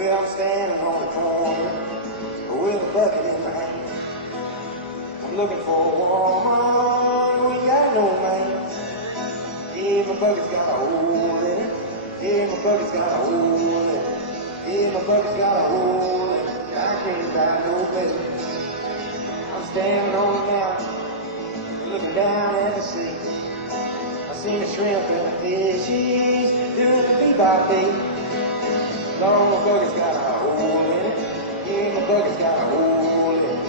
Well, I'm standing on the corner with a bucket in my hand. I'm looking for a woman who ain't got no man. Yeah, my bucket's got a hole in it. Yeah, my bucket's got a hole in it. Yeah, my bucket's got a hole in it. I can't buy no baby. I'm standing on the mountain, looking down at the sea. I seen a shrimp and a fishies doing the bebop beat. Lord, my bucket's got a hole in it. Yeah, my bucket's got a hole in it.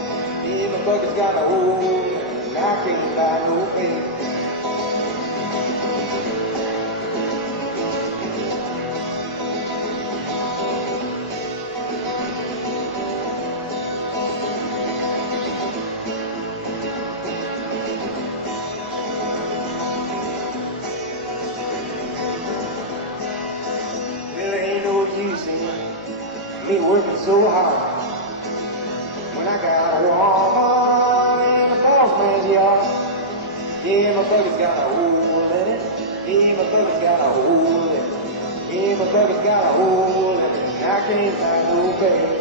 Yeah, my bucket's got a hole in it. I can't buy no baby. Me working so hard when I got a woman in the boss man's yard. Yeah, my bucket's got a hole in it. Yeah, my bucket's got a hole in it. Yeah, my bucket's got a hole in it. I can't find no baby.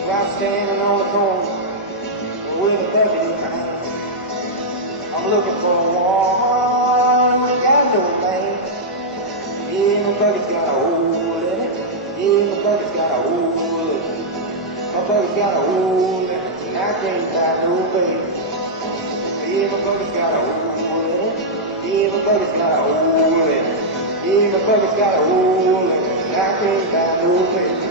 So I'm standing on the corner with a bucket in my hand. I'm looking for a woman who ain't got no man. Yeah, my bucket's got a hole in it. Yeah, my bucket's got a hole in it. My bucket's got a hole in it. I can't buy no baby. Yeah, my bucket's got a hole in it. Yeah, my bucket's got a hole in it. Yeah, my bucket's got a hole in it. I can't buy no baby.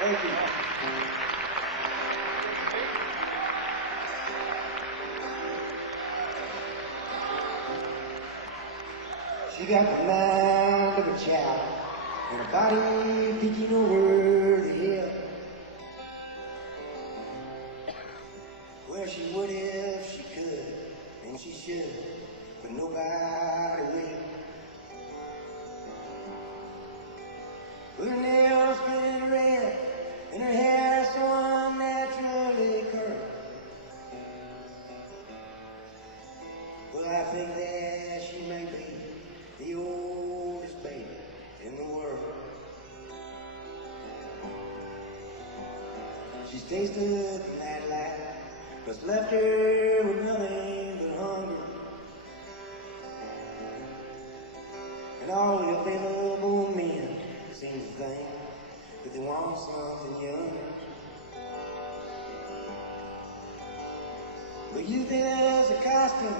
Thank you. She got the mind of a child and her body peeking over the hill. Well, she would if she could, and she should, but nobody will. With her nails painted red and her hair so unnaturally curled. Well, I think that she may be the oldest baby in the world. She's tasted the night light, but's left her with nothing but hunger. And all the available men seem to think that they want something younger. But youth is a costume,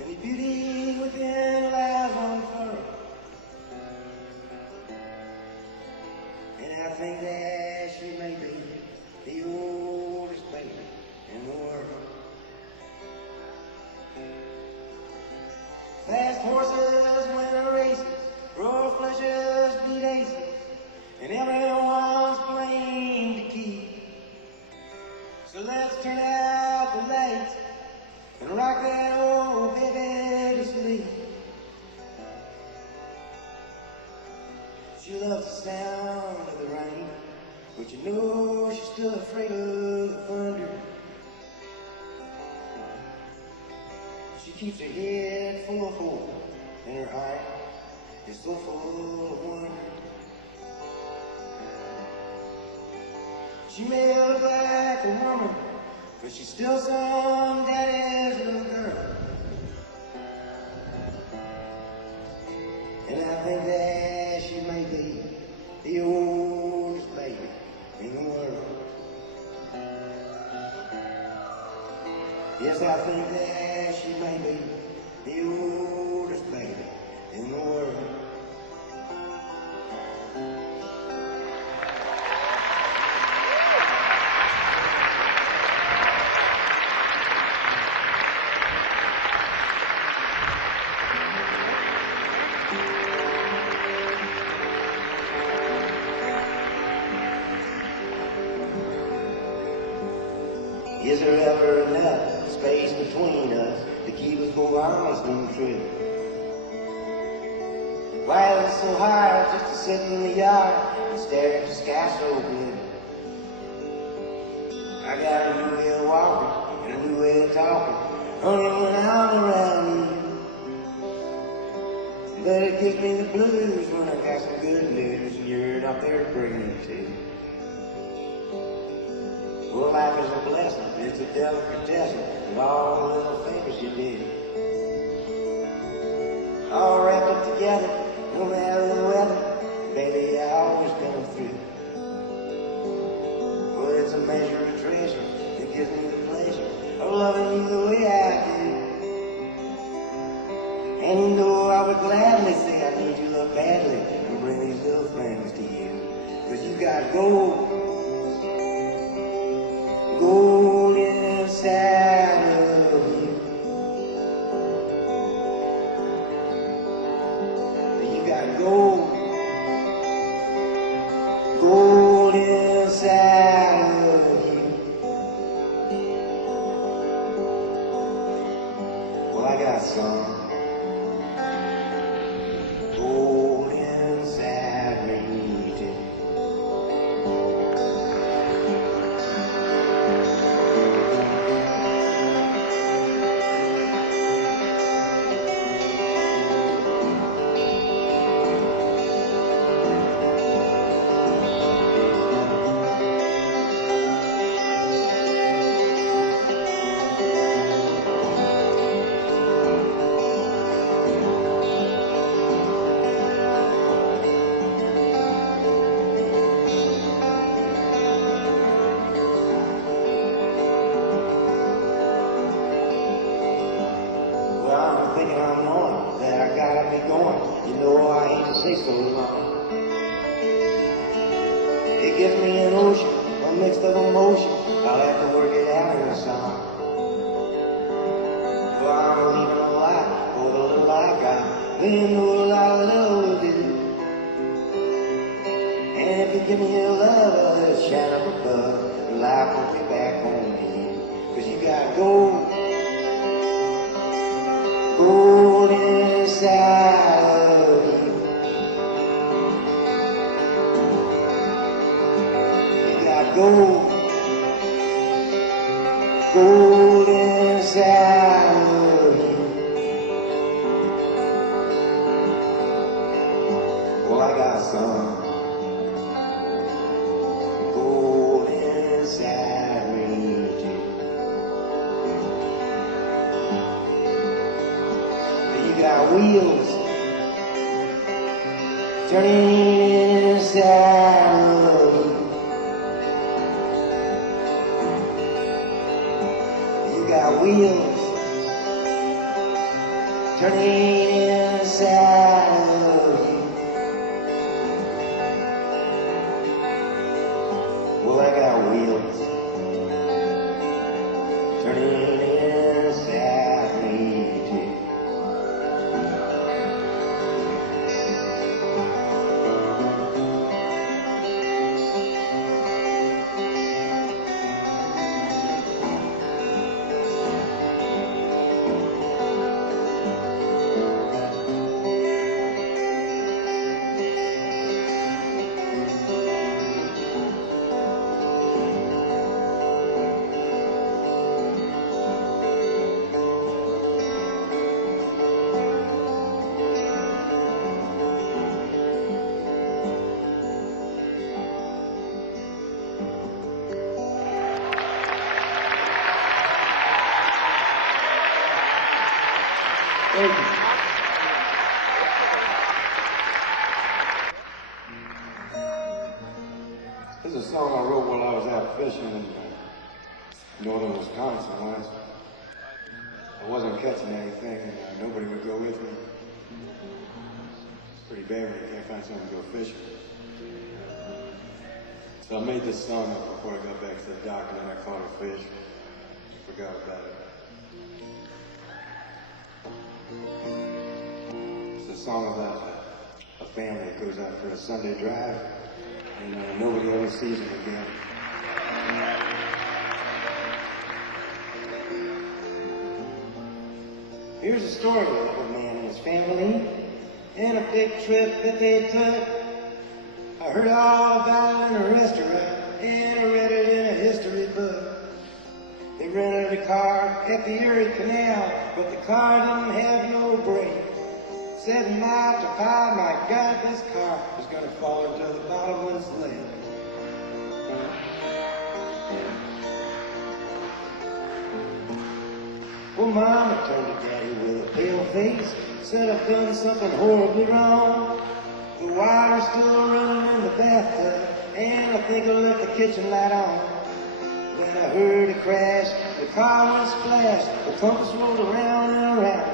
and the beauty within lies unfurled. And I think that she may be the oldest baby in the world. Fast horses win races, raw flushes beat aces, and everyone's playing to keep. So let's turn out the lights and rock that old baby to sleep. She loves the sound of the rain, but you know she's still afraid of the thunder. She keeps her head full of hope, and her heart is so full of wonder. She may look like a woman, but she's still some daddy's little girl. And I think that she may be the oldest baby in the world. Yes, I think that she may be the oldest baby in the world. Is there ever enough space between us to keep us both honest and true? Why is it so hard just to sit in the yard and stare at the sky so blue? I got a new way of walking and a new way of talking, a only when I'm around you. But it gives me the blues when I got some good news and you're not there to bring me to. Well, life is a blessing, it's a delicatessen, and all the little favors you did. All wrapped up together, no matter the weather, baby, I always come through. Well, it's a measure of treasure that gives me the pleasure of loving you the way I do. And you know I would gladly say I need your love badly and bring these little things to you. 'Cause you got gold, gold inside of you. You got gold, gold inside of you. Well, I got some gold inside me too. It gives me an ocean, a mix of emotion. I'll have to work it out in a song. Well, I'm leaving a lot for the little I got. Then you know a lot of love will do. And if you give me your love, I'll just shine up above. Life will be back on me. 'Cause you got gold, gold inside of you. Gold, gold inside of you. Well, I got some gold inside me too. You got wheels turning inside of you. Got wheels turning inside of you. Well, I got wheels turning inside me too. Thank you. This is a song I wrote while I was out fishing in northern Wisconsin once. I wasn't catching anything and nobody would go with me. It's pretty bad when you can't find someone to go fishing. So I made this song up before I got back to the dock and then I caught a fish. I forgot about it. It's a song about a family that goes out for a Sunday drive and nobody ever sees them again. Here's a story of a man and his family and a big trip that they took. I heard all about it in a restaurant and I read it in a history book. They rented a car at the Erie Canal, but the car didn't have no brake. 7 miles to 5, my God, this car was gonna fall into the bottomless lake. Well, Mama turned to Daddy with a pale face, said I've done something horribly wrong. The water's still running in the bathtub, and I think I left the kitchen light on. Then I heard a crash, the car went splash, the compass rolled around and around.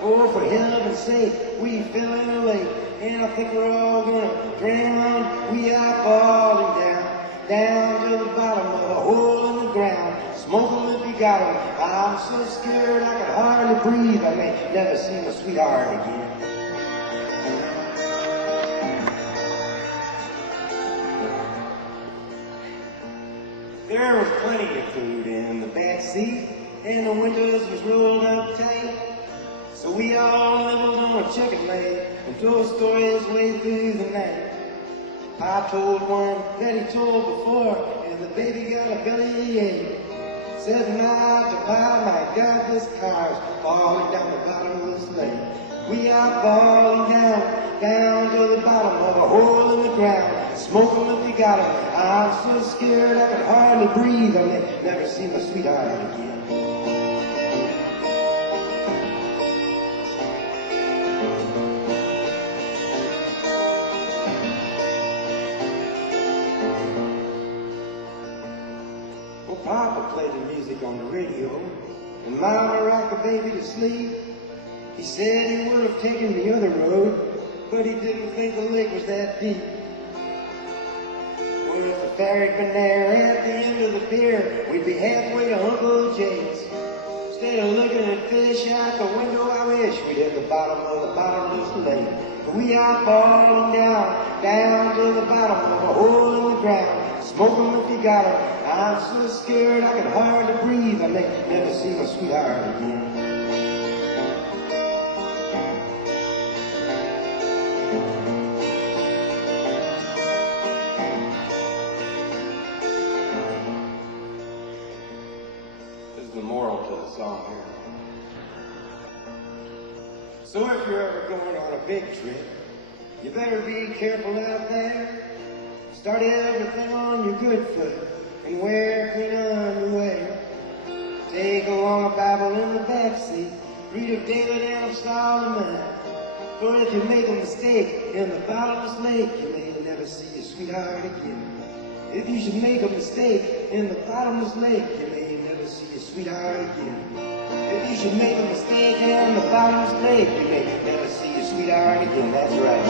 Oh, for heaven's sake, we fell in a lake, and I think we're all gonna drown. We are falling down, down to the bottom of a hole in the ground. Smoke 'em if you got 'em. I'm so scared I can hardly breathe. I may never see my sweetheart again. There was plenty of food in the back seat, and the windows was rolled up tight. So we all nibbled on a chicken leg and told stories way through the night. I told one that he told before, and the baby got a bellyache. 7 miles to 5, my God, this car's falling down the bottomless lake. We are falling down, down to the bottom of a hole in the ground. Smoke 'em if you got 'em. I'm so scared I can hardly breathe. I may never see my sweetheart again. Well, Papa played the music on the radio, and Mama rocked the baby to sleep. He said he would have taken the other road, but he didn't think the lake was that deep. Well, if the ferry had been there at the end of the pier, we'd be halfway to Uncle Jake's. Instead of looking at fish out the window, I wish we'd hit the bottom of the bottomless lake. But we are falling down, down to the bottom of a hole in the ground. Smoke 'em if you got 'em. I'm so scared I can hardly breathe. I may never see my sweetheart again. The moral to the song here. So if you're ever going on a big trip, you better be careful out there. Start everything on your good foot and wear clean underwear. Take along a Bible in the backseat, read of David and of Solomon. For if you make a mistake in the bottomless lake, you may never see your sweetheart again. If you should make a mistake in the bottomless lake, you may never see your sweetheart again. If you should make a mistake in the bottomless lake, you may never see your sweetheart again. That's right.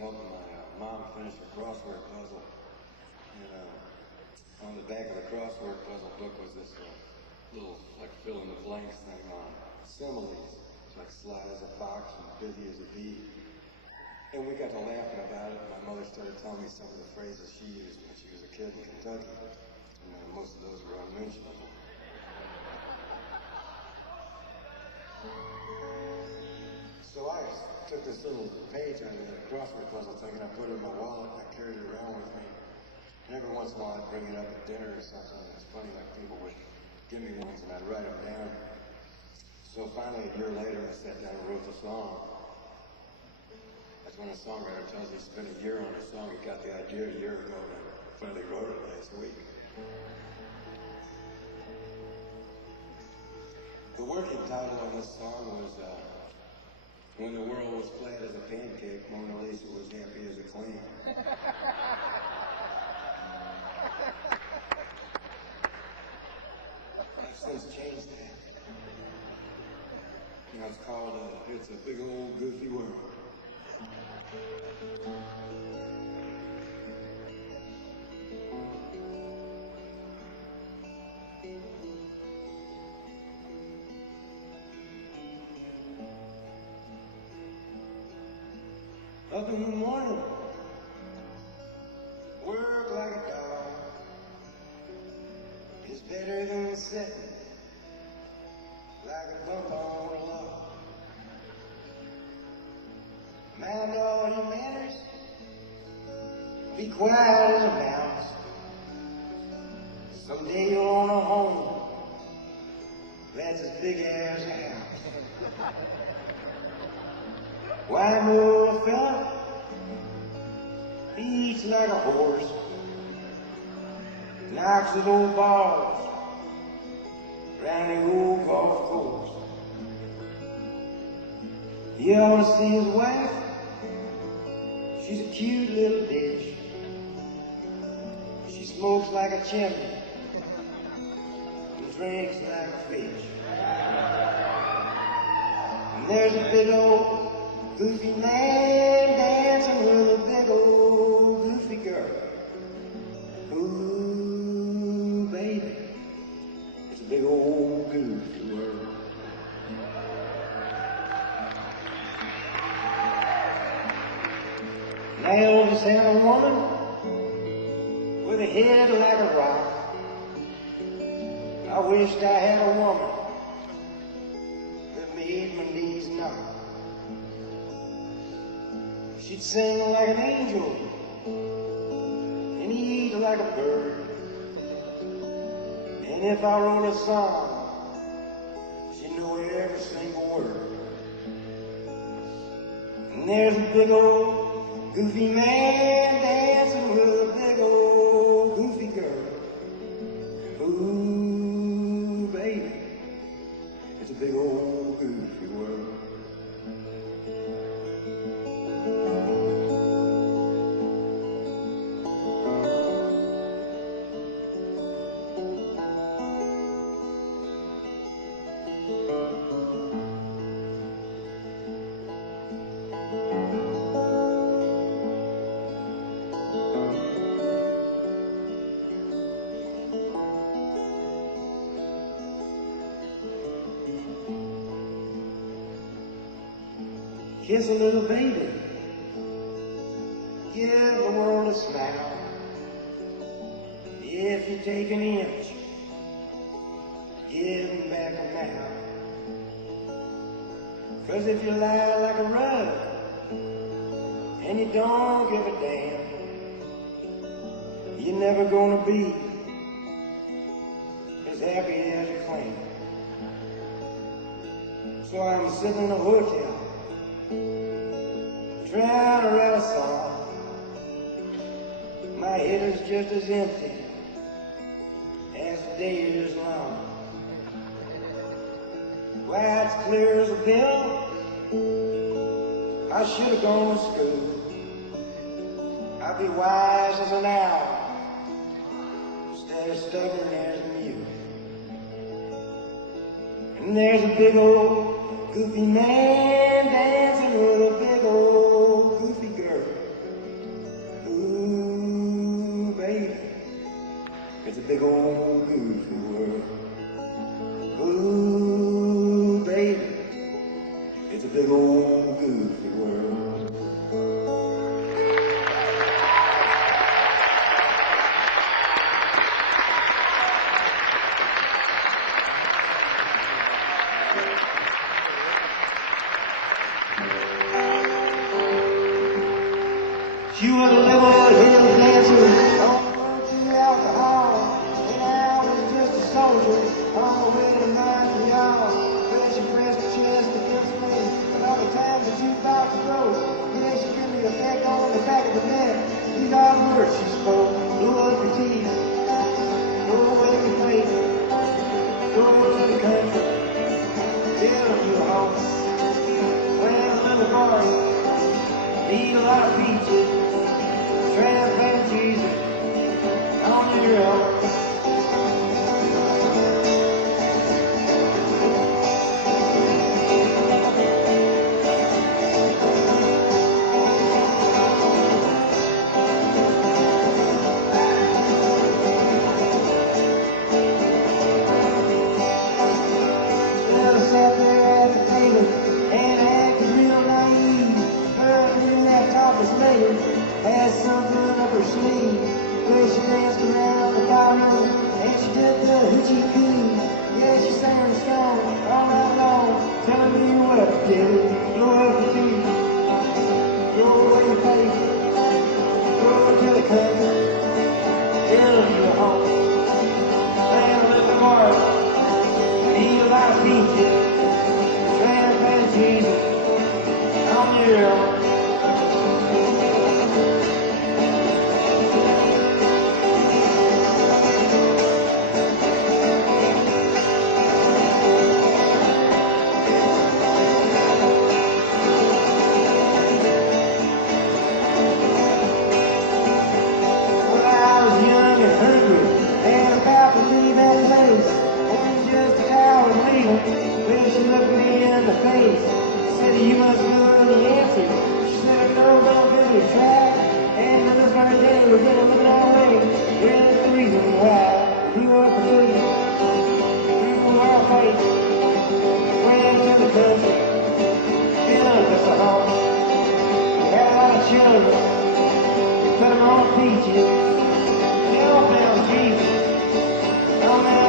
Helping my mom finish her crossword puzzle, and on the back of the crossword puzzle book was this little like fill in the blanks thing on similes, like sly as a fox and busy as a bee. And we got to laughing about it, and my mother started telling me some of the phrases she used when she was a kid in Kentucky, and most of those were unmentionable. So I took this little page out of the crossword puzzle thing and I put it in my wallet and I carried it around with me. And every once in a while I'd bring it up at dinner or something. And it's funny, like people would give me ones and I'd write them down. So finally, a year later, I sat down and wrote the song. That's when a songwriter tells you he spent a year on a song. He got the idea a year ago and finally wrote it last week. The working title on this song was When the World Was Flat as a Pancake, Mona Lisa Was Happy as a Clam. I've since changed that. Now it's called It's a Big Old Goofy World. Up in the morning, work like a dog. It's better than sitting like a bump on a log. Mind all your manners, be quiet as a mouse. Someday you'll own a home that's as big as a house. Why move a fella? He eats like a horse, knocks his old balls round the old golf course. You ought to see his wife. She's a cute little bitch. She smokes like a chimney and drinks like a fish. And there's a big old goofy man dancing with a big old goofy girl. Ooh, baby, it's a big old goofy world. Now just had a woman with a head like a rock. I wished I had a woman that made my knees knock. She'd sing like an angel and eat like a bird. And if I wrote a song, she'd know every single word. And there's a big old goofy man dancing with a big old goofy girl. Ooh, baby, it's a big old goofy world. Kiss a little baby, give the world a smile. If you take an inch, give him back a mile. 'Cause if you lie like a rug and you don't give a damn, you're never gonna be as happy as you claim. So I'm sitting in a hotel trying to write a song. My head is just as empty as the day is long. Why, it's clear as a bell, I should have gone to school. I'd be wise as an owl instead of stubborn as a mule. And there's a big old goofy man dancing with a big old goofy girl. Ooh, baby, it's a big old goofy world. Ooh, baby, it's a big old goofy world. She was a level-headed dancer on the road to alcohol, and I was just a soldier on the way to Mansfield. Where she pressed her chest against me, and all the time the jukebox broke. Yeah, she gave me a peck on the back of the neck. These are the words she spoke: blew up your teeth, go away your face, go to the country, tell them you're home. Well, a little boy, need a lot of peaches. Transplant Jesus on your own. Well, I sat there at the table and acted real naive. Her in that top city, go up the street, go away your face, go to the country, it'll be your home. Stand a little more, eat a lot of peaches, train past Jesus on your own. When she looked me in the face, said, you must know the answer. She said, no, don't give me a try. And on this very day, we're gonna look our way. Here's the reason why. We were pursuing, we were our fight. Went to the country, built us a home. We had a lot of children, we put them on peaches. They all found Jesus. Oh, man.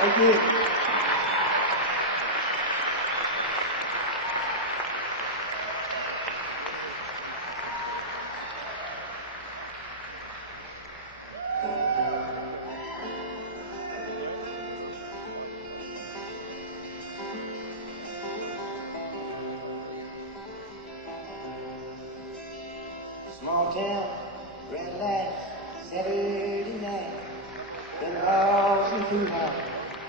Thank you. Small town, red light, Saturday night, then hogs and food house.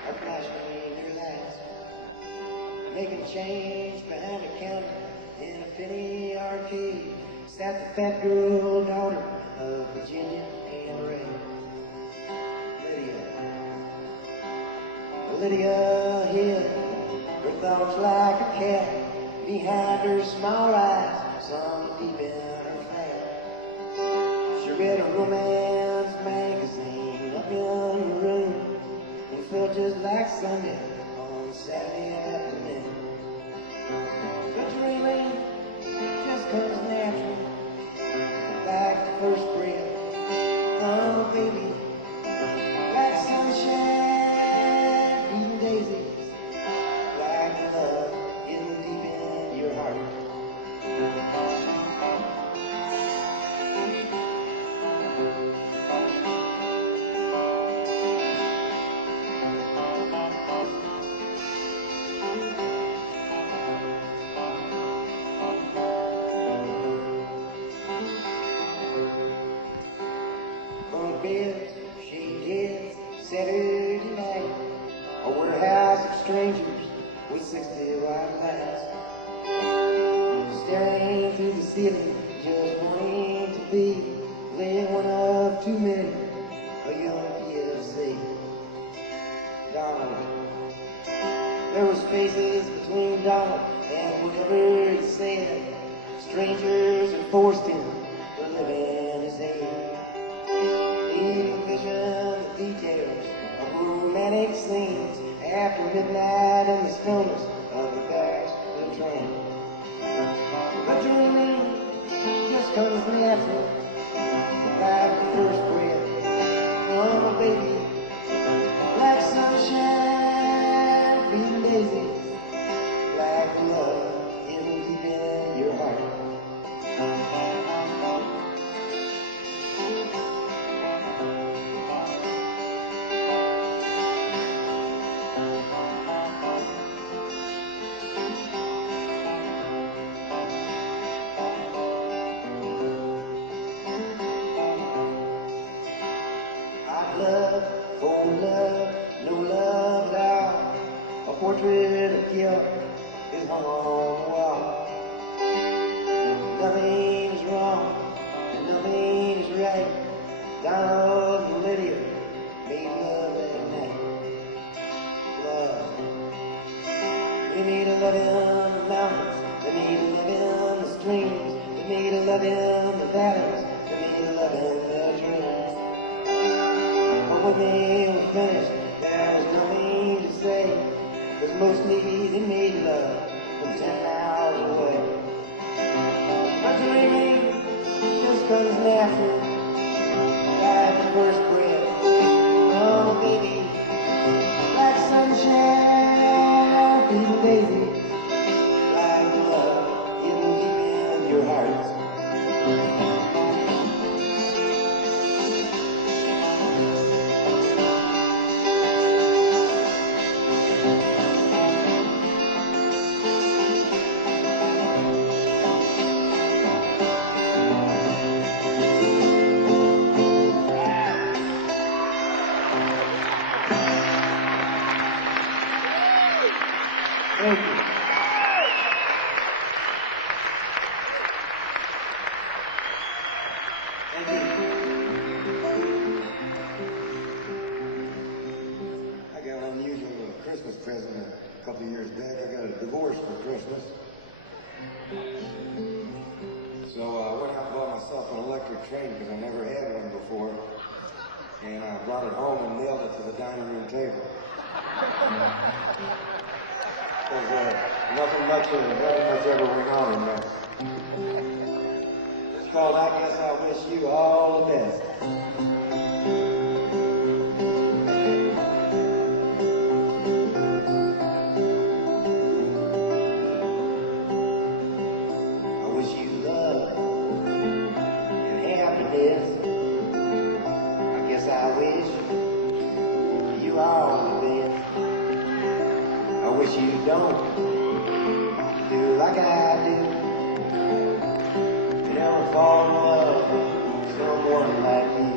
Our flashing their lights, making change behind the counter in a penny arcade. Sat the fat girl daughter of Virginia and Ray. Lydia hid her thoughts like a cat behind her small eyes, some deep in her fat. She read a romance magazine up in the room. It felt just like Sunday on Saturday afternoon. But dreaming just comes natural, like the first breath from a baby, like sunshine, eating daisies, like love in deep in your heart. Beds, shade heads, Saturday night, a warehouse of strangers with 60 white lights, staring through the ceiling, just wanting to be laying one of too many, a young PFC. Donald, there were spaces between Donald and whatever he said. Strangers had forced him to live in his head. Envision the details of romantic scenes after midnight in the stillness of the backstreet train. But dreaming just comes natural, like the first breath from a baby, like sunshine, beating daisies, like love in deep in your heart. Love, cold love, no love at all. A portrait of guilt is hung on the wall. Nothing is wrong and nothing is right. Donald and Lydia made love that night. Love. They made a love in the mountains. They made a love in the streams. They me to love in the valleys, for me to love in the dreams. But when they were finished, there was nothing to say, 'cause mostly they made love from 10 miles away. My dreaming just comes natural, like the first breath. Oh baby, like sunshine, feeling lazy, like love hidden deep in your heart. Thank you. Thank you. I got an unusual Christmas present a couple of years back. I got a divorce for Christmas. So I went out and bought myself an electric train because I never had one before. And I brought it home and nailed it to the dining room table. Because nothing much ever went on in there. It's called I Guess I Wish You All the Best. I wish you love and happiness. I guess I wish you all the best. I wish you don't do like I do. You never fall in love with someone like me.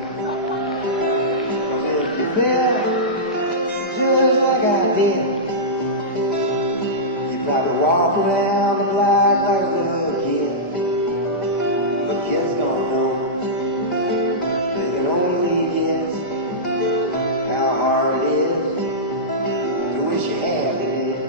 'Cause if you felt just like I did, you'd probably walk around the block like a little kid. The kids don't know, they can only guess how hard it is to wish you happiness.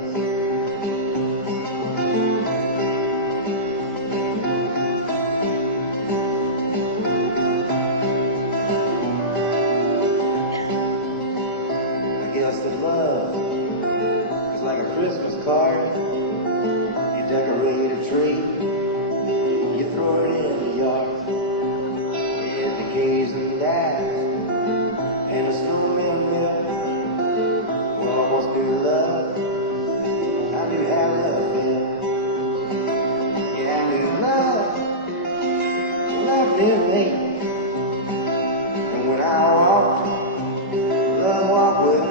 Christmas card, you decorate a tree, you throw it in the yard, it decays and dies, and a snowman will almost do love. I do have love here, yeah, I do love didn't hate, and when I walk, love walk with me.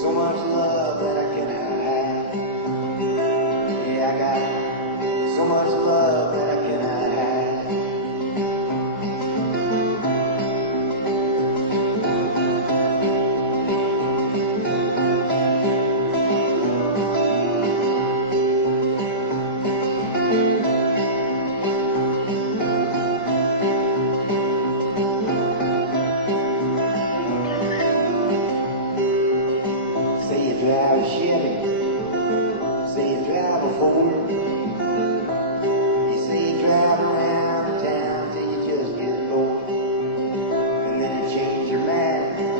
So much love that I cannot hide. Yeah, I got so much love that I cannot hide. Drive a Chevy, say you drive a Ford. You say you drive around town till you just get bored, and then you change your mind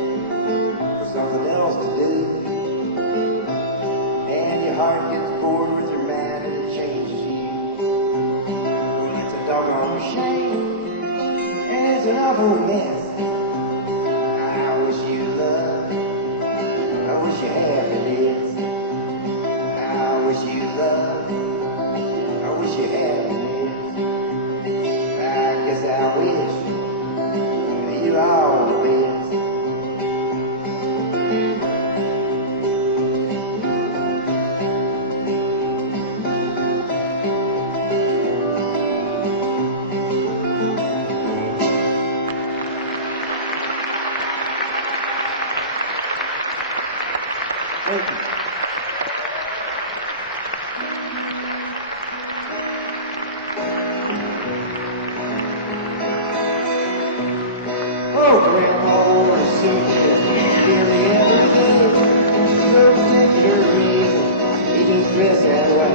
for something else to do, and your heart gets bored with your mind and it changes you. Well, it's a doggone shame, and it's an awful mess. I wish you love, I wish you happiness. I wish you love, I wish you happiness. I guess I wish you all the best. Thank you. Oh, Grandma, what a secret, nearly every day. no particular reason. He just dressed that way.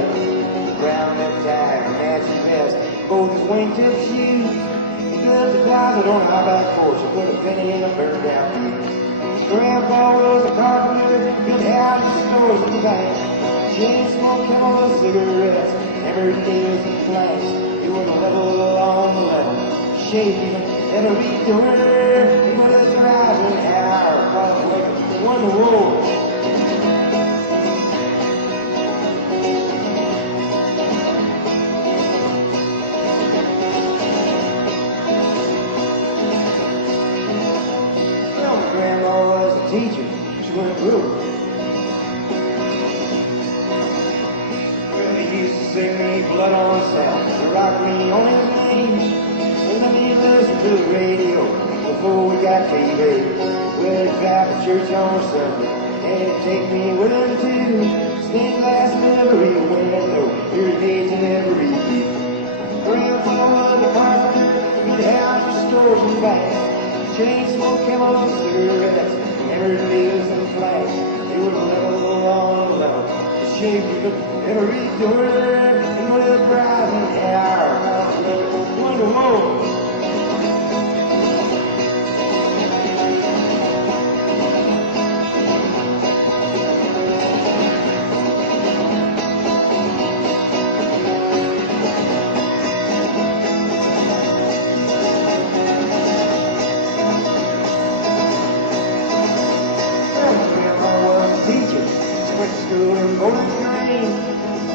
Brown necktie and matching vest, both his wingtip shoes. He built a closet on our back porch and put a penny in a burned out fuse. Grandpa was a carpenter, built houses, stores, and banks. Chain smoke, chemicals, cigarettes, hammered nails and flags. He was a level along the level, shaping every door. He was a driving hour across the lake, he won the war. Well, my grandma was a teacher, she went through. Sing me blood on sound, to rock me on his name. And let me listen to the radio before we got TV. We'd drive to church on Sunday, and he'd take me with him too. Stained glass in every window, irrigation in every view. Grandpa was a carpenter, good houses, stores and banks. Chain smoke, chemicals, cigarettes, hammered nails and flags. He was a level on the level, shape you could every door. Driving hour, wonder whoa. Grandma was a teacher, she went to school in Bowling Green.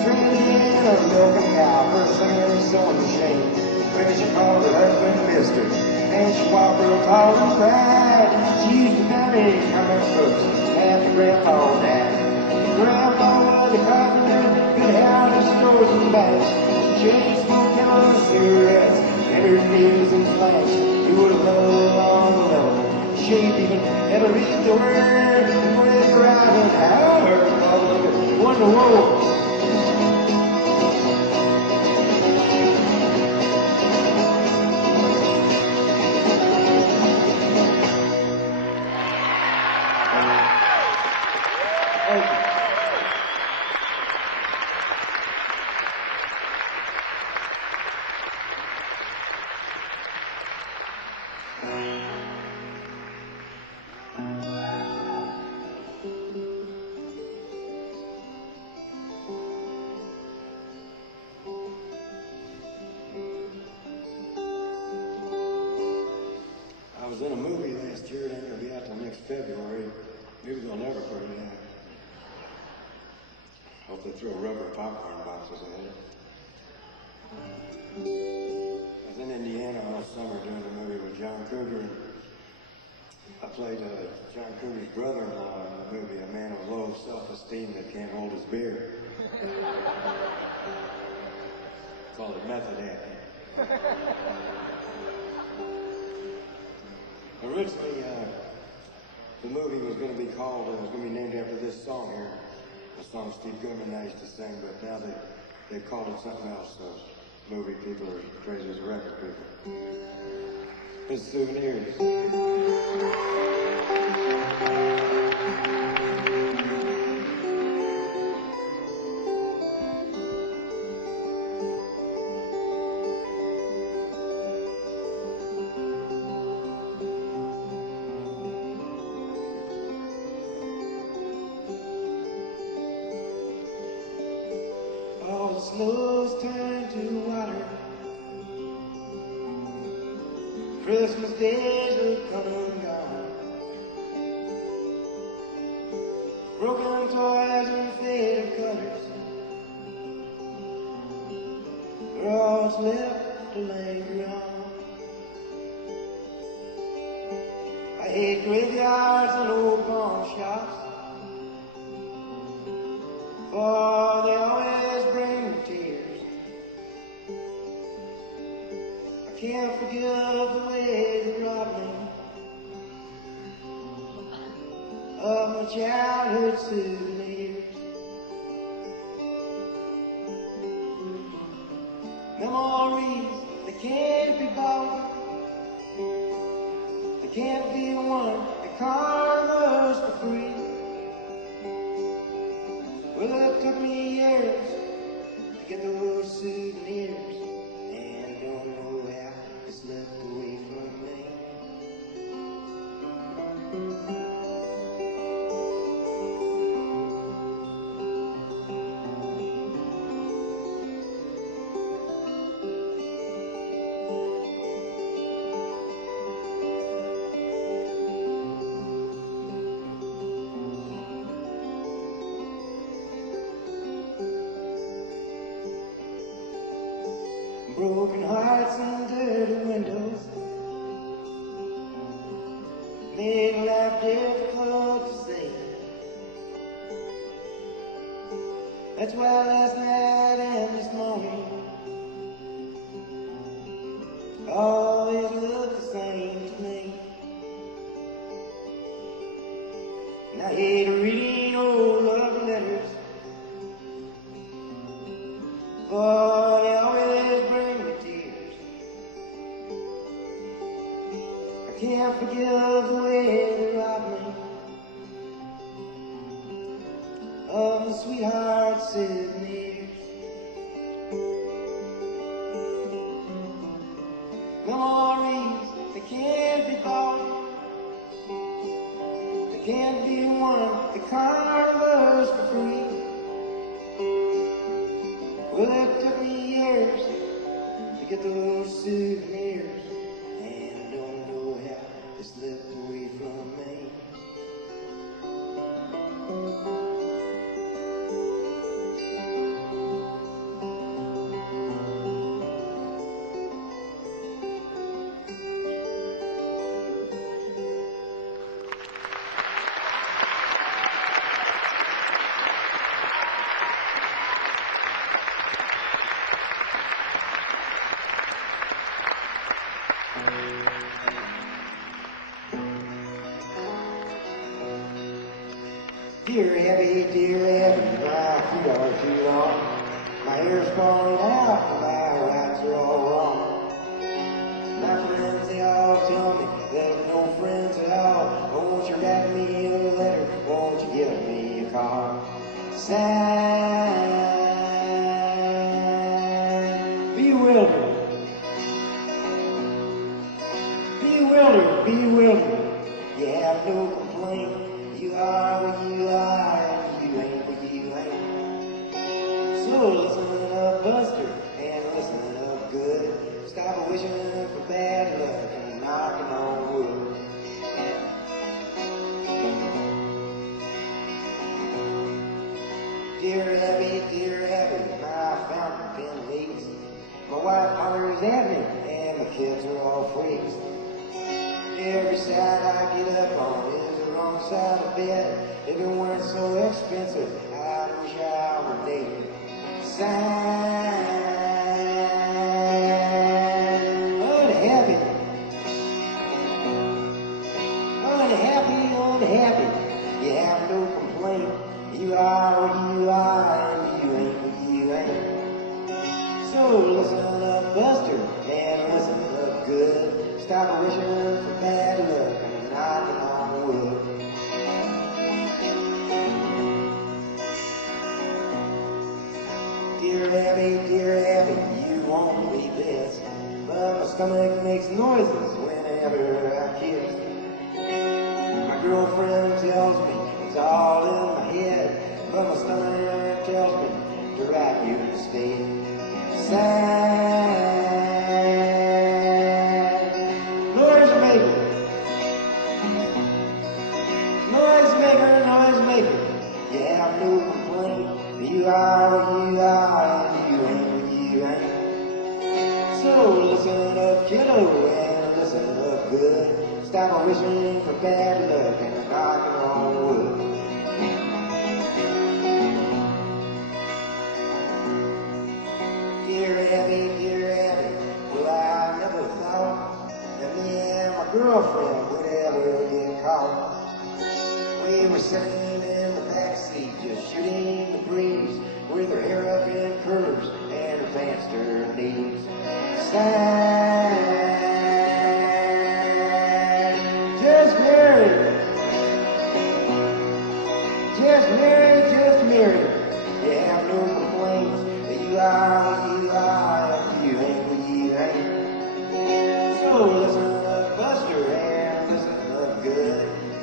Trained in a milking cow, first singing and sewing machine. When she called her husband mister, and she walked real tall and cried. She used to tell me how much books after Grandpa died. Grandpa was a carpenter, good houses, stores and banks. Chain smoke, chemicals, cigarettes, hammered nails and flags. He would have loved on the level, shape even every door. And when it's driving hour, wonder whoa. I was in a movie last year, it ain't gonna be out till next February. Maybe they'll never put it out. Hope they throw rubber popcorn boxes at it. I was in Indiana all summer doing a movie with John Cougar. I played John Cougar's brother-in-law in the movie, a man of low self-esteem that can't hold his beer. Call it method acting. Originally, the movie was going to be called, it was going to be named after this song here. The song Steve Goodman and I used to sing, but now they've called it something else, so movie people are crazy as record people. It's Souvenirs. Snow's turned to water. Christmas days are come and gone. Broken toys and faded colors are all that's left to linger on. I hate graveyards and old pawn shops, for they always bring me tears. I can't forgive the way they robbed me of my childhood souvenirs. Memories, they can't be bought. They can't be won. They karma's for free. Well, it took me years to get those souvenirs, and don't know how it slipped away from me. Broken hearts and dirty windows made life difficult to see. That's why last night and this morning always look the same to me. And I hate reading old love letters, for they always bring me tears. I can't forgive the way they robbed me of the sweetheart souvenirs. Memories, they can't be bought, they can't be won, they carve us for free. Well, it took me years to get those souvenirs, and don't know how they slipped away from me. Dear Abby, my feet are too long. My hair's falling out and my rights are all wrong. My friends, they all tell me there's no friends at all. Won't you write me a letter? Won't you give me a call? Sign, bewildered, bewildered, bewildered. You have no complaint. You are what you are, and you ain't what you ain't. So listen up, Buster, and listen up good. Stop wishing for bad luck and knocking on wood. Dear Abby, my fountain pen leaks. My wife hollers at me, and my kids are all freaks. Every side I get up on is the wrong side of bed. If it weren't so expensive, I wish I were dead. Sign, unhappy, unhappy, unhappy. You have no complaint. You are what you are, and you ain't what you ain't. So listen up, Buster, and listen up good. Stop wishing for bad luck and knocking on wood. Dear Abby, you won't believe this, but my stomach makes noises whenever I kiss. My girlfriend tells me it's all in my head, but my stomach tells me to write you instead. Sign, no complaint. You are what you are, and you ain't what you ain't. So listen up, kiddo, and listen up good. Stop wishing for bad luck and knocking on wood. Dear Abby, well, I never thought that me and my girlfriend would ever get caught. We were sitting in the backseat, just shooting the breeze, with her hair up in curves and her pants to her knees. Sign, just married, just married, just married.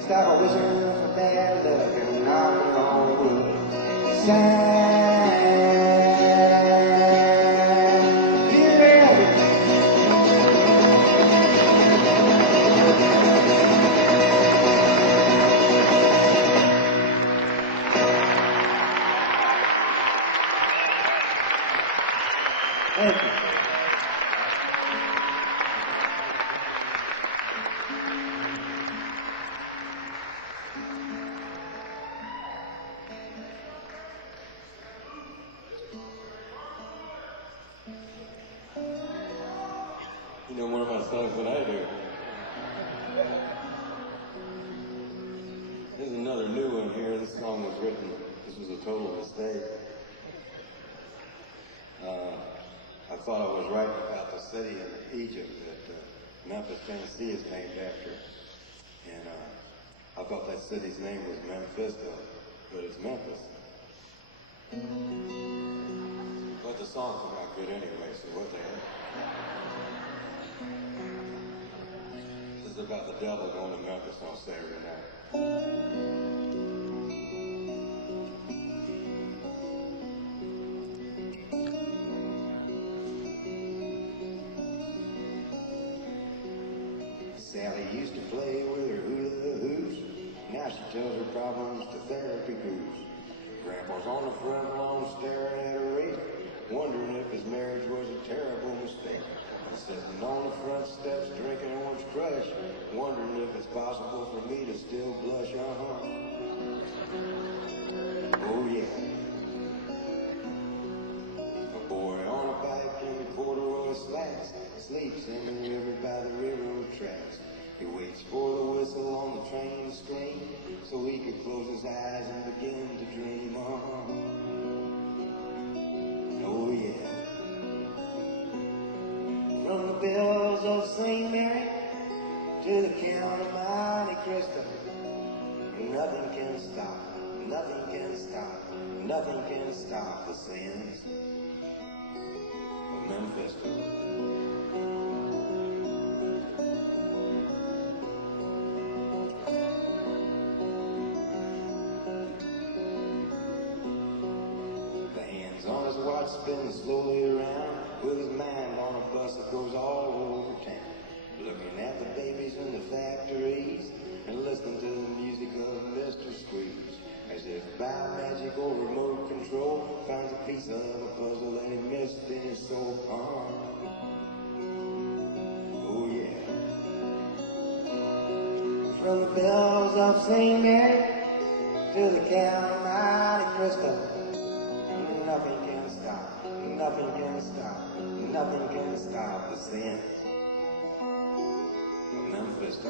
Stop a wizard for bad luck and knocking on wood. Thank you. You know more of my songs than I do. There's another new one here. This song was written. This was a total mistake. I thought I was right about the city in Egypt that Memphis, Tennessee is named after. And I thought that city's name was Memphisto, but it's Memphis. But the song came out good anyway, so what the heck? This is about the devil going to Memphis on Saturday night. Sally used to play with her hula hoops. Now she tells her problems to therapy groups. Grandpa's on the front lawn staring at her razor, wondering if his marriage was a terrible mistake. Sitting on the front steps drinking orange crush, wondering if it's possible for me to still blush. Oh yeah. A boy on a bike in the corduroy slacks sleeps in the river by the railroad tracks. He waits for the whistle on the train to scream so he could close his eyes and begin to dream. Oh yeah. From the bells of St. Mary to the Count of Monte Cristo, nothing can stop, nothing can stop, nothing can stop the sins of Memphisto. The hands on his watch spinning slowly around, with his mind on a bus that goes all over town, looking at the babies in the factories and listening to the music of Mr. Squeeze, as if by magic or remote control finds a piece of a puzzle that he missed in his soul. Oh yeah. From the bells of St. Mary to the Count of Monte Cristo, nothing can stop, nothing can stop, nothing can stop the sins of Memphisto.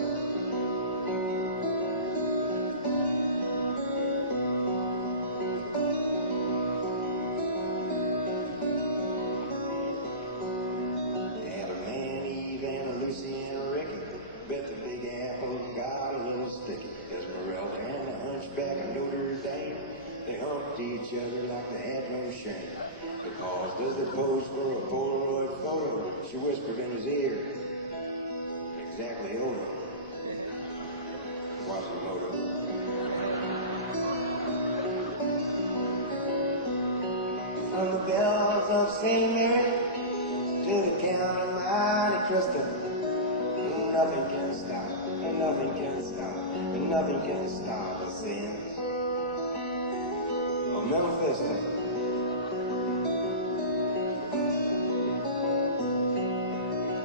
Adam and Eve and Lucy and Ricky bet the Big Apple got a little sticky. Esmeralda and the Hunchback of Notre Dame, they humped each other like they had no shame. Because as they posed for a Polaroid photo, she whispered in his ear, exactly over. Quasimodo. From the bells of St. Mary to the Count of Monte Cristo, nothing can stop, and nothing can stop, and nothing can stop the sins of Memphisto.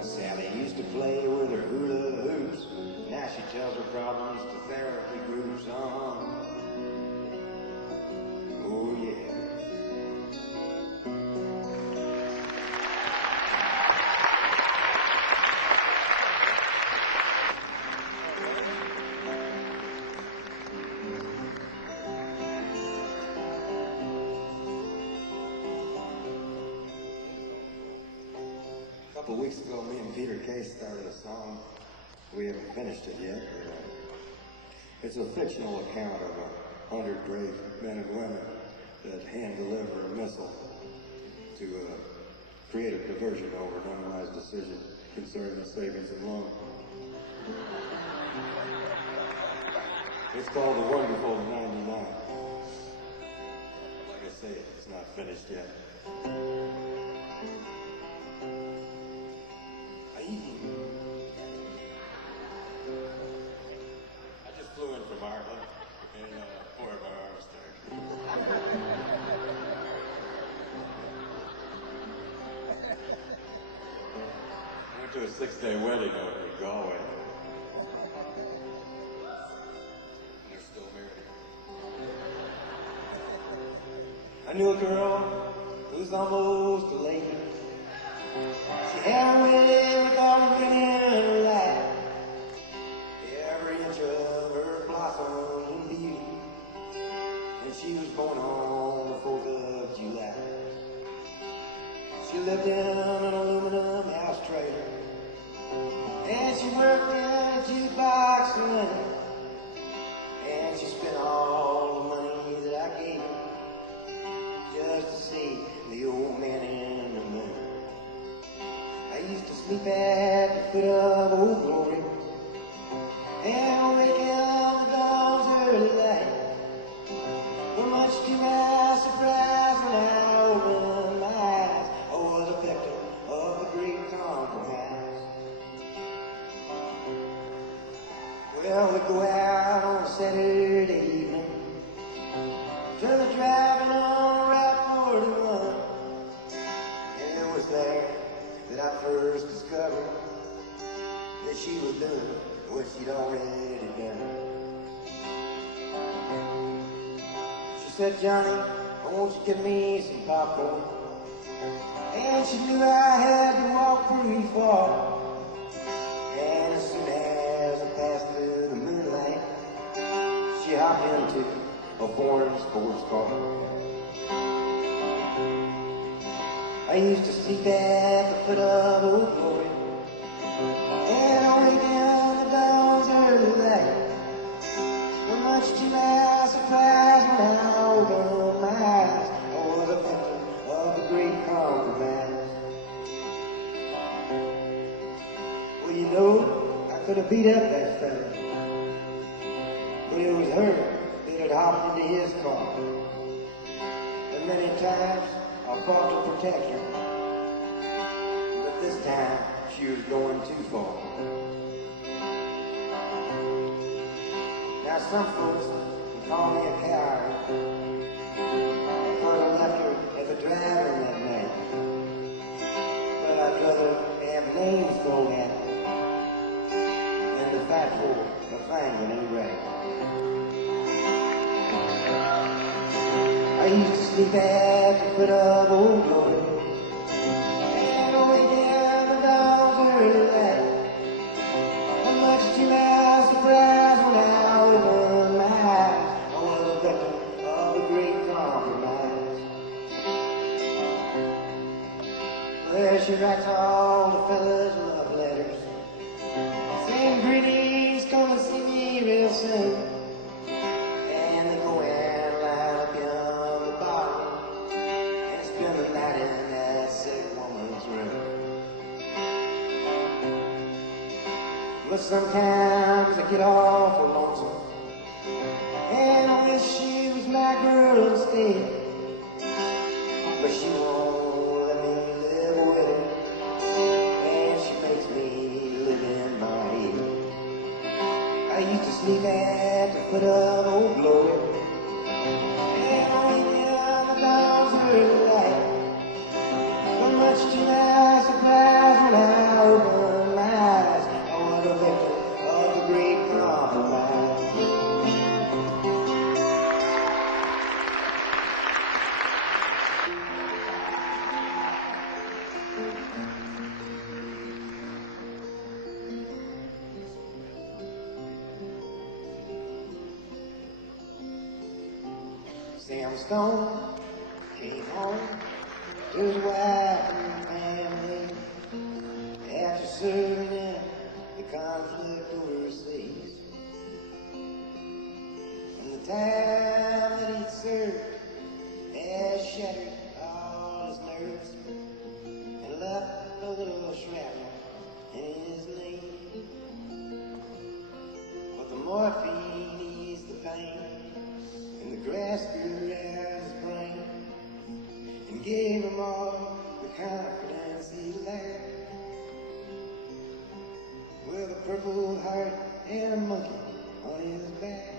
Sally used to play with her hula hoops. Now she tells her problems to therapy groups. Oh yeah. A couple weeks ago, me and Peter Case started a song. We haven't finished it yet. It's a fictional account of 100 brave men and women that hand-deliver a missile to create a diversion over an unwise decision concerning the savings and loan. It's called The Wonderful 99. Like I say, it's not finished yet. I just flew in from Ireland, and boy, my arms tired. I went to a 6-day wedding over in Galway. I knew a girl who was almost a lady. She had a way with all the grin in her life. Every inch of her blossom and beauty. And she was born on the 4th of July. She lived in an aluminum house trailer. And she worked in a jukebox for money. And she spent all the money that I gave her just to see the old man in the moon. I used to sleep at the foot of Old Glory and wake up the dawn's early light. But much to my surprise when I opened my eyes, I was a victim of the great compromise. Well, we go out on a Saturday evening, turn the driving on Route 41, and it was there that I first discovered that she was doing what she'd already done. She said, "Johnny, won't you give me some popcorn?" And she knew I had to walk pretty far. And as soon as I passed through the moonlight, she hopped into a foreign sports car. I used to sleep at the foot of Old Glory and wake in the dawn's early light. But much to my surprise when I opened my eyes, I was a victim of the great compromise. Well, you know, I could have beat up that fella, but it was her that had hopped into his car. And many times I fought to protect her, but this time she was going too far. Now some folks would call me a coward, but I left her at the driving that night. But I'd rather have names thrown at me than to fight for a thing that ain't right. I used to sleep at the foot of Old Glory and wake in the dawn's early light. But much to my surprise when I opened my eyes, I was a victim of the great compromise. There she writes all the fellas love letters, saying greetings, come and see me real soon. And they go and line up beyond the bottom and spend the night in that sick woman's room. But sometimes I get awful lonesome and I wish she was my girl instead. But she won't let me live with her, and she makes me live in my head. I used to sleep at the foot of Old Glory and wake in the dawn's early light. But much to my surprise when I opened my eyes, I was a victim of the great compromise. Sam Stone came home to his wife and family after serving in the conflict overseas. And the time that he'd served had shattered all his nerves and left a little shrapnel in his knee. But the morphine eased lane, and the grass grew out his brain, and gave him all the confidence he lacked. With a purple heart and a monkey on his back.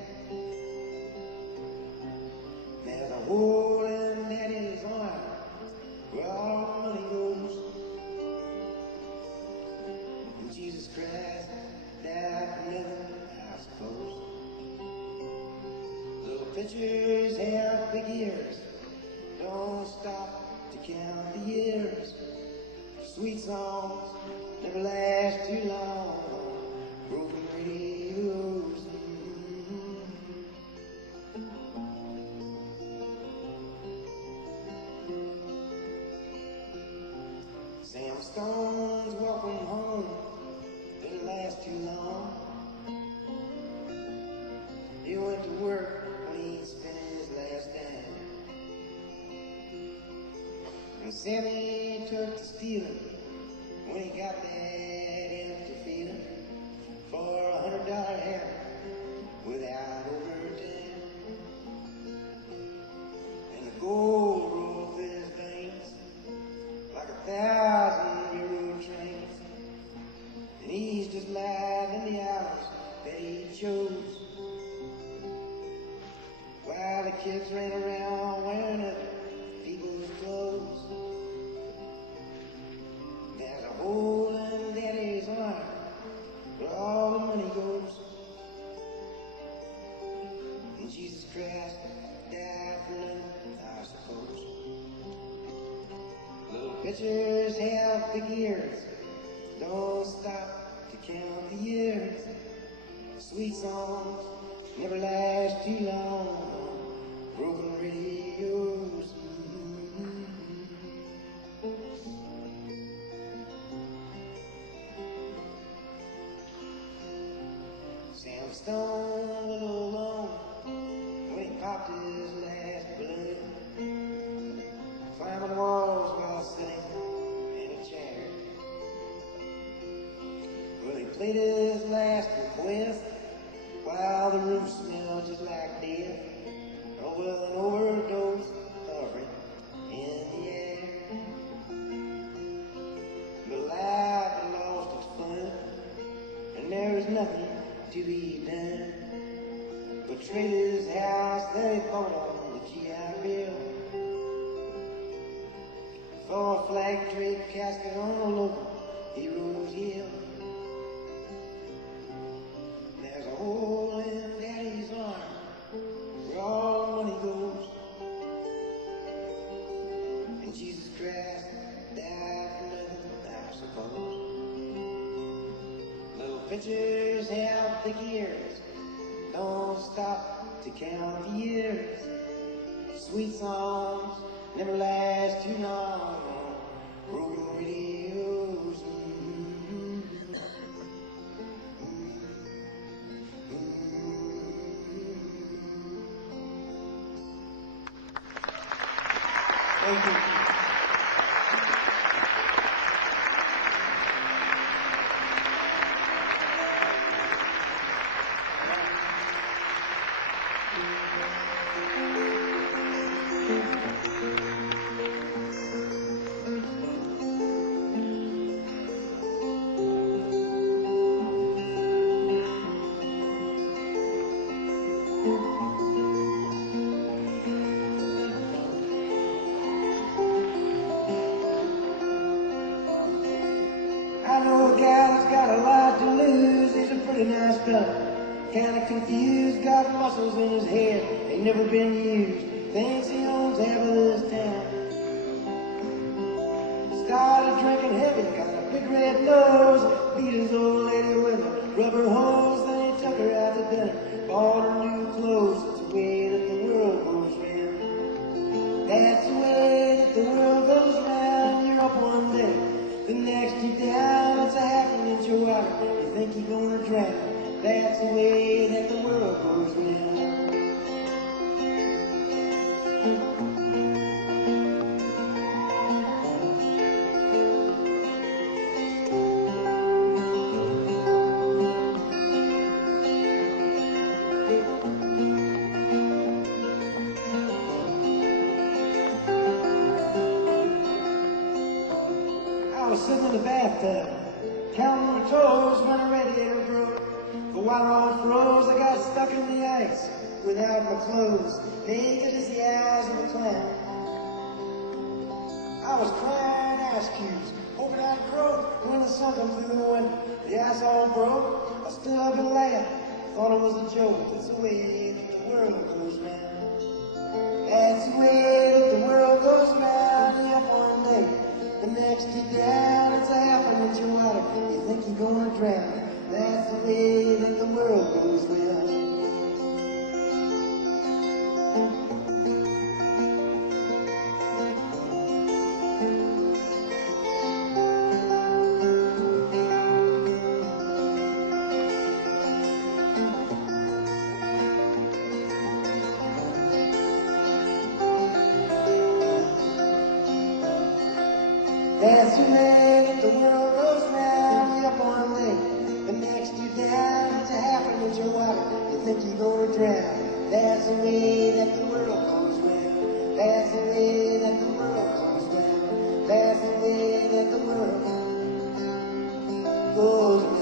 There's a hole in Daddy's arm where all the money goes. And Jesus Christ died for nothing, I suppose. Little pictures have big ears, don't stop to count the years. Sweet songs never last too long. Broken radios. Sam Stone's welcome home didn't last too long. He went to work when he spent his last dime. And Sammy took to stealing when he got that empty feeling for $100 habit without overtime. And the gold rolled through his veins like 1,000-year-old trains. And he's just lied in the hours that he chose, while the kids ran around wearing other people's clothes. There's a hole in Daddy's arm where all the money goes. And Jesus Christ died for nothing, I suppose. Little pictures have big ears, don't stop to count the years. Sweet songs never last too long. Broken radios. Sam Stone a little alone when he popped his last balloon, climbing walls while sitting in a chair. Well, he played his last request while the room smelled just like death. Oh, well, an overdose hovering in the air. The life had lost its fun, and there was nothing to be done but trade his house that he bought on the GI Bill for a flag draped casket on a local hero's hill. There's a hole in Daddy's arm where all the money goes. And Jesus Christ died for nothing, I suppose. Little pictures have big ears, don't stop to count the years. Sweet songs never last too long. Broken radios. Thank you. I know a guy that's got a lot to lose. He's a pretty nice fella, kinda confused, got muscles in his head, ain't never been used, thinks he owns half of this town. Started drinking heavy, got a big red nose, beat his old lady with a rubber hose, then he took her out to dinner, bought her new clothes. It's the way that the world goes round. That's the way that the world goes round. You're up one day, the next you're down. It's a happening at your water, you think you're gonna drown. That's the way that the world goes round. bathtub, counting the toes when the radiator broke. But while I froze, I got stuck in the ice without my clothes, naked as the eyes of a clown. I was crying ice cubes, hoping I'd croak when the sun come through the window. The ice all broke. I stood up and laughed, thought it was a joke. That's the way that the world goes round. That's the way that the world goes round. And up one day, the next you're down. It's a half an inch of water. You think you're gonna drown. That's the way that the world goes round. That's the way that the world goes round. You're up one day, the next you're down. It's a half an inch of water. You think you're gonna drown. That's the way that the world goes round. That's the way that the world goes round. That's the way that the world goes round.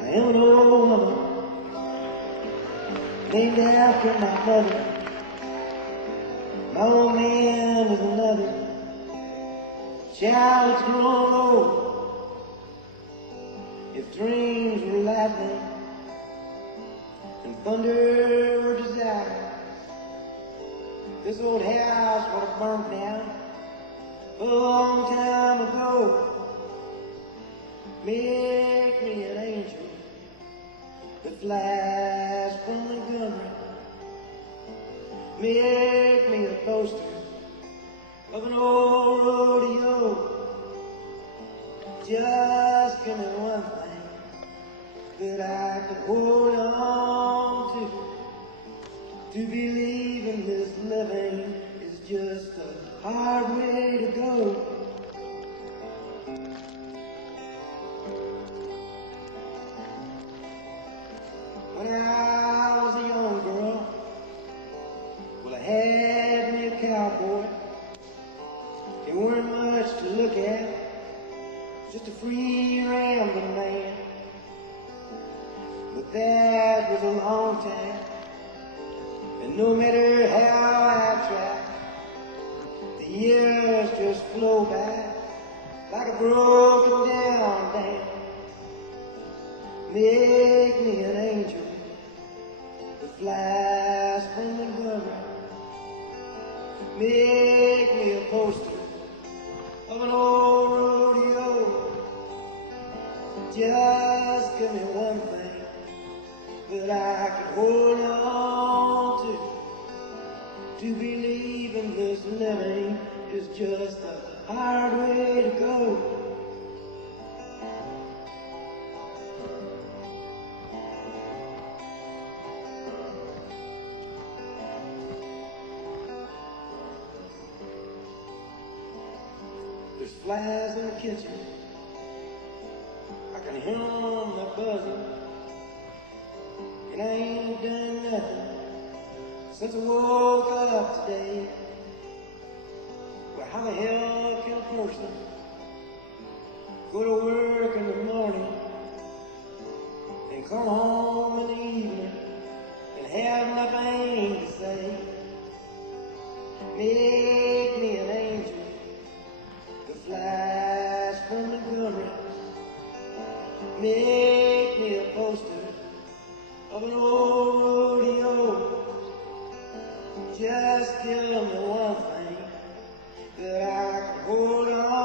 I am an old woman, named after my mother. My old man is another child that's grown old. If dreams were lightning and thunder were desire, this old house would have burned down a long time ago. Make me an angel that flies from Montgomery. Make me a poster of an old rodeo. Just give me one thing that I could hold on to believe in this living is just a hard way to go. When I was a young girl, well, I had me a cowboy. He weren't much to look at, just a free rambling man. But that was a long time, and no matter how I tried, the years just flow by like a broken down dam. Make me an angel that flies from Montgomery. Make me a poster of an old rodeo. Just give me one thing that I could hold on to believe in this living is just a hard way to go. There's flies in the kitchen, I can hear them buzzing, and I ain't done nothing since I woke up today. Well, how the hell can a person go to work in the morning and come home in the evening and have nothing to say? Make me an angel that flies from Montgomery. Make me a poster of an old rodeo. Just give me one thing that I can hold on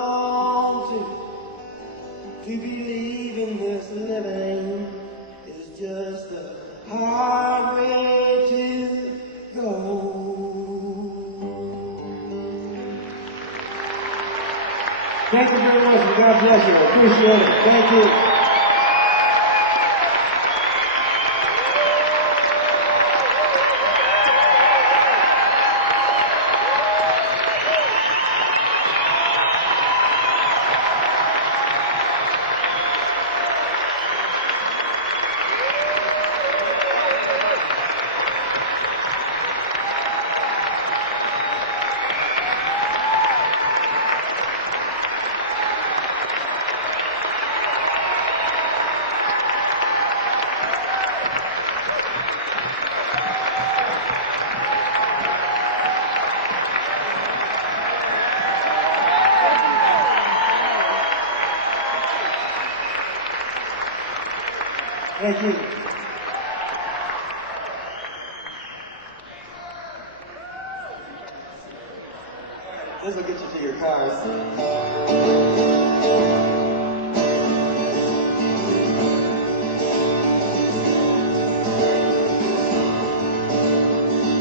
to believe in this living is just a hard way to go. Thank you very much, and God bless you. I appreciate it. Thank you. Thank you. This will get you to your cars.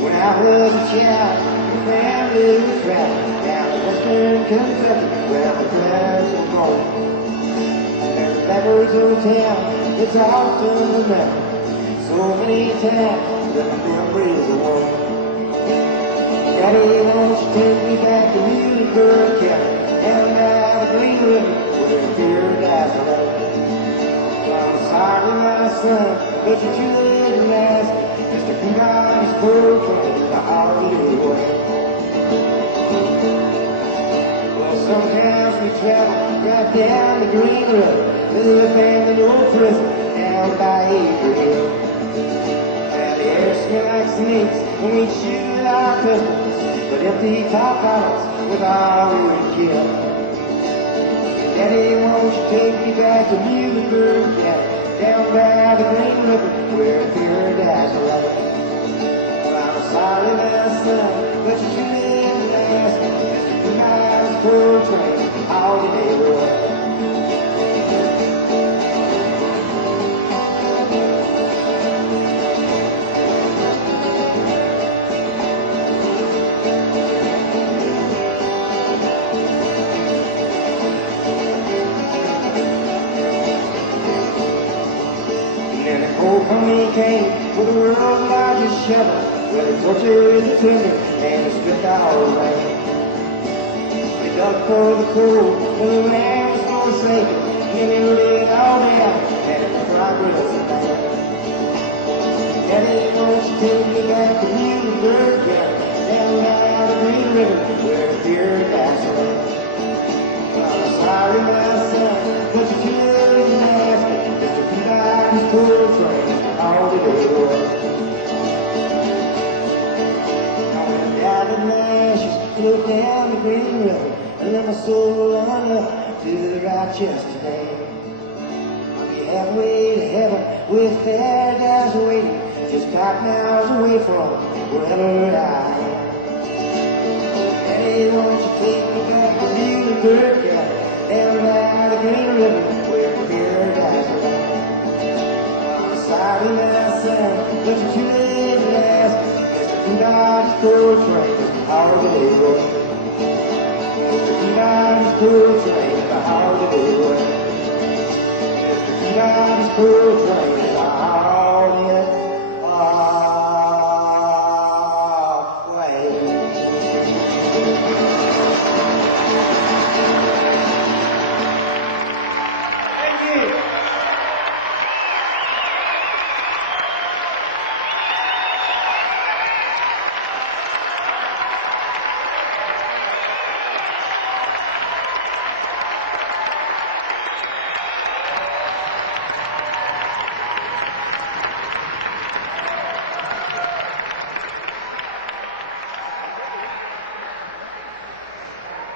When I was a child, my family was traveling down to western Kentucky where my parents were born. There's a backwards old town. It's often remembered so many times that my memories are one. Daddy, won't you take me back to Muhlenberg County and by the Green River where fear dies alone. I'm sorry, my son, but you're too late to ask. Mr. Peabody's poor friend, the holiday way. Well, sometimes we travel right down the Green River. Little abandoned old prison down by April. Now the air smells like snakes when we shoot our pistols, but empty top bottles with all we would kill. Daddy, won't you take me back to Muhlenberg County, down by the Green River where fear dies alone. Well, I'm sorry, my son, but you're too late to ask. Mr. 2 miles per train all day long. Homecoming came with the world's largest shovel, where the torture is a tender and the stripped out rain. They dug for the coal when the land was forsaken, and they laid it all down and it was progress man. Daddy, won't you take me back to Muhlenberg County, down by the Green River where fear dies away. I'm sorry, my son, but you're too late to ask me. Mr. Peabody's poor train all the day away. I went down to the ashes, looked down the Green River, and let my soul run up to the Rochester name. I'll be halfway to heaven with paradise waiting, just 5 miles away from wherever I am. Hey, won't you take me back to Muhlenberg County, down by the Green River where fear dies alone. I'm sorry, my son, but you're too late to ask. Mr. Peabody's poor train all the day away. Mr. Peabody's poor train all the day away. Mr. Peabody's poor train